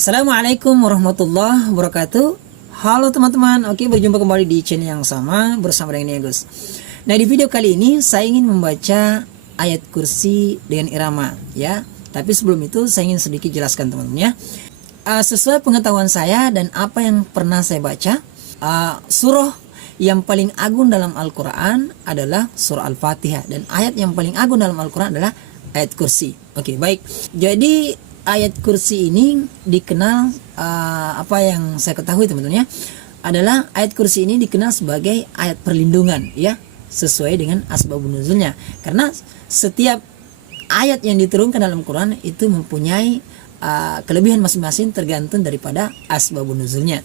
Assalamualaikum warahmatullahi wabarakatuh. Halo teman-teman, oke, berjumpa kembali di channel yang sama bersama dengan Gus. Nah, di video kali ini saya ingin membaca ayat kursi dengan irama ya. Tapi sebelum itu saya ingin sedikit jelaskan teman-teman ya. Sesuai pengetahuan saya dan apa yang pernah saya baca, surah yang paling agung dalam Al-Quran adalah surah Al-Fatihah, dan ayat yang paling agung dalam Al-Quran adalah ayat kursi. Oke, baik. Jadi ayat kursi ini dikenal, apa yang saya ketahui teman-teman ya, adalah ayat kursi ini dikenal sebagai ayat perlindungan ya, sesuai dengan asbabun nuzulnya. Karena setiap ayat yang diturunkan dalam Quran itu mempunyai kelebihan masing-masing tergantung daripada asbabun nuzulnya.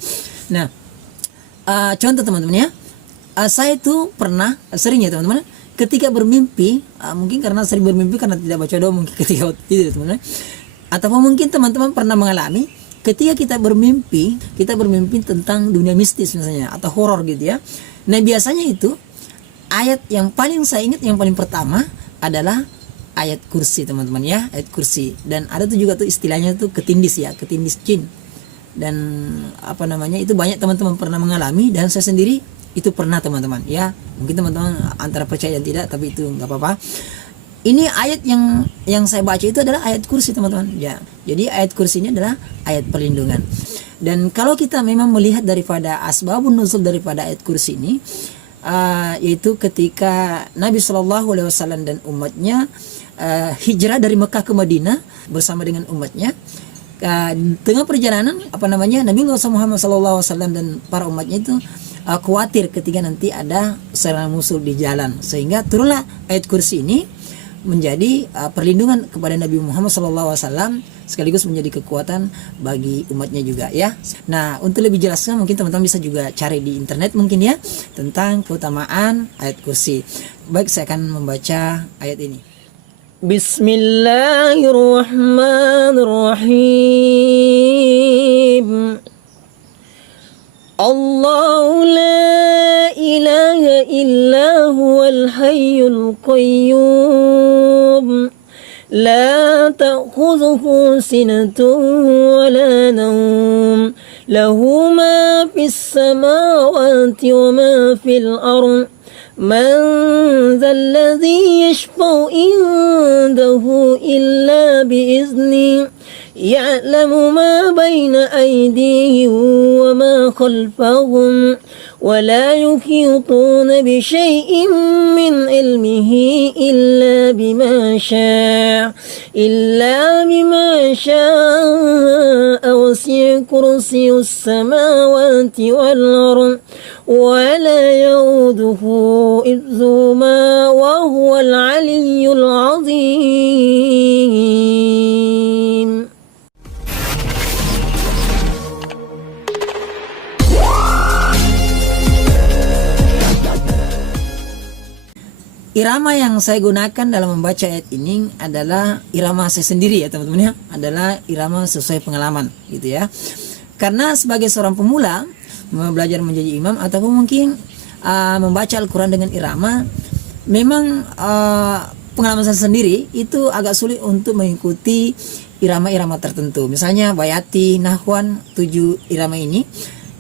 Nah, contoh teman-teman ya, saya itu pernah sering ya teman-teman, ketika bermimpi, mungkin karena sering bermimpi karena tidak baca doa mungkin ketika tidur teman-teman, ataupun mungkin teman-teman pernah mengalami ketika kita bermimpi tentang dunia mistis misalnya atau horor gitu ya. Nah, biasanya itu ayat yang paling saya ingat, yang paling pertama adalah ayat kursi teman-teman ya, ayat kursi. Dan ada tuh juga tuh istilahnya tuh ketindis ya, ketindis jin. Dan apa namanya, itu banyak teman-teman pernah mengalami, dan saya sendiri itu pernah teman-teman ya. Mungkin teman-teman antara percaya dan tidak, tapi itu nggak apa-apa. Ini ayat yang saya baca itu adalah ayat kursi teman-teman ya. Jadi ayat kursi ini adalah ayat perlindungan. Dan kalau kita memang melihat daripada asbabun nuzul daripada ayat kursi ini, yaitu ketika Nabi SAW dan umatnya hijrah dari Mekah ke Madinah bersama dengan umatnya. Tengah perjalanan Nabi Muhammad SAW dan para umatnya itu khawatir ketika nanti ada serangan musuh di jalan, sehingga turunlah ayat kursi ini menjadi perlindungan kepada Nabi Muhammad SAW, sekaligus menjadi kekuatan bagi umatnya juga ya. Nah, untuk lebih jelasnya mungkin teman-teman bisa juga cari di internet mungkin ya, tentang keutamaan ayat kursi. Baik, saya akan membaca ayat ini. Bismillahirrahmanirrahim. Allahu la ilaha illa huwal hayyul qayyum, la ta'khudhuhu sinatun wa la nawm, lahu ma fis samawati wa ma fil ardh, man dhal ladhi yashfa'u indahu illa bi'izni, يعلم ما بين أيديهم وما خلفهم ولا يحيطون بشيء من علمه إلا بما شاء وسع كرسي السماوات والأرض ولا يؤوده حفظهما وهو العلي العظيم. Irama yang saya gunakan dalam membaca ayat ini adalah irama saya sendiri ya teman-teman ya, adalah irama sesuai pengalaman gitu ya. Karena sebagai seorang pemula belajar menjadi imam ataupun mungkin membaca Al-Quran dengan irama, memang pengalaman saya sendiri itu agak sulit untuk mengikuti irama-irama tertentu. Misalnya bayati, nahwan, 7 irama ini,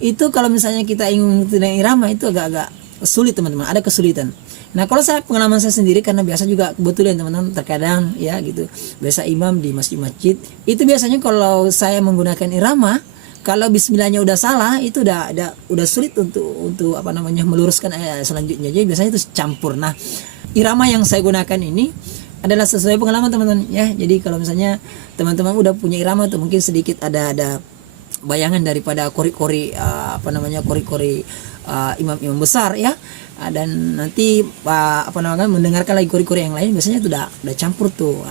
itu kalau misalnya kita ingin mengikuti dengan irama itu agak-agak sulit teman-teman, ada kesulitan. Nah, kalau saya pengalaman saya sendiri, karena biasa juga kebetulan teman-teman terkadang ya gitu, biasa imam di masjid-masjid, itu biasanya kalau saya menggunakan irama, kalau bismillahnya udah salah, itu udah sulit untuk meluruskan ayat selanjutnya. Jadi biasanya itu campur. Nah, irama yang saya gunakan ini adalah sesuai pengalaman teman-teman ya. Jadi kalau misalnya teman-teman udah punya irama tuh, mungkin sedikit ada bayangan daripada kori-kori imam-imam besar ya, dan nanti mendengarkan lagi kori-kori yang lain, biasanya itu udah campur tuh.